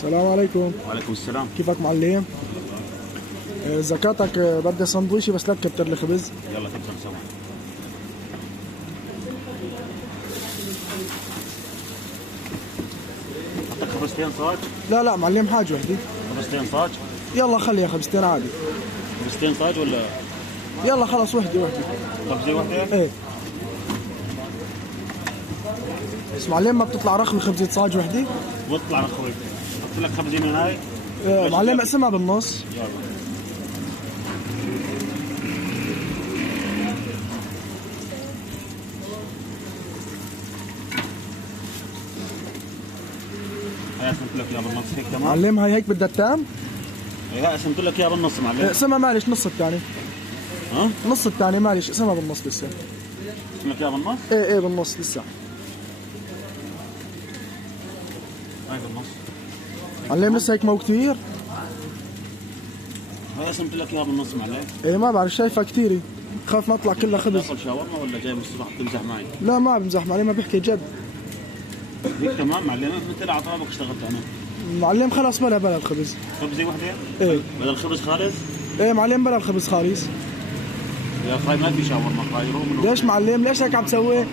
السلام عليكم. وعليكم السلام. كيفك معلم؟ زكاتك بدي سندويشي بس لا تكتر لي خبز. يلا تكسر سوا. حطك خبزتين صاج؟ لا معلم حاجة وحدة. خبزتين صاج؟ يلا خليها خبزتين عادي. خبزتين صاج ولا؟ يلا خلص وحدة. خبزة وحدة؟ ايه. بس معلم ما بتطلع رخوة خبزة صاج وحدة؟ بطلع رخوي. حط لك خبزة من هاي؟ معلم اقسمها بالنص. يلا. هاي قسمت لك اياها بالنص هيك تمام؟ معلم هاي هيك بدها تام؟ هاي قسمت لك اياها بالنص معلم. اقسمها معلش نص الثاني. ها؟ نص الثاني معلش اقسمها بالنص لسه. قسم لك اياها بالنص؟ ايه بالنص لسه. هاي بالنص. معلم لسه هيك مو كثير؟ هاي قسمت لك اياها بالنص معلم. ايه ما بعرف شايفها كثيرة. خاف ما اطلع كلها خبز. تاكل شاورما ولا جاي من الصبح تمزح معي؟ لا ما بمزح معلم ما بحكي جد. هيك تمام معلم. مثل على طلبك اشتغلت انا. معلم خلص بلا الخبز. خبزة وحدة؟ ايه. بدل الخبز خالص؟ ايه معلم بلا الخبز خالص. يا اخي ما في شاورما خاي روم. ليش معلم ليش هيك عم تسوي؟